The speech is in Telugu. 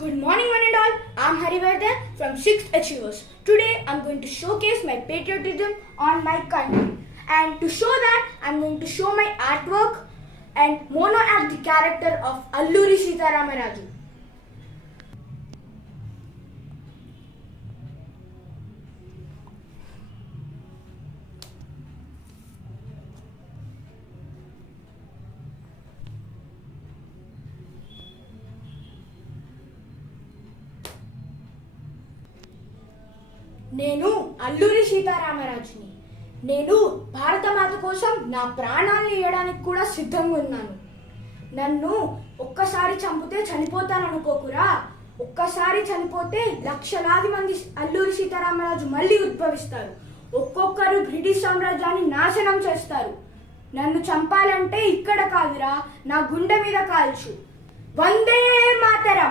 Good morning, one and all. I'm Harivardhan from 6th Achievers. Today, I'm going to showcase my patriotism on my country. And to show that, I'm going to show my artwork and mono act the character of Alluri Sitaramarazu. నేను అల్లూరి సీతారామరాజుని. నేను భారతమాత కోసం నా ప్రాణాలను ఇవ్వడానికి కూడా సిద్ధంగా ఉన్నాను. నన్ను ఒక్కసారి చంపితే చనిపోతాననుకోకురా. ఒక్కసారి చనిపోతే లక్షలాది మంది అల్లూరి సీతారామరాజు మళ్ళీ ఉద్భవిస్తారు. ఒక్కొక్కరు బ్రిటిష్ సామ్రాజ్యాన్ని నాశనం చేస్తారు. నన్ను చంపాలంటే ఇక్కడ కాదురా, నా గుండె మీద కాల్చు. వందే మాతరం.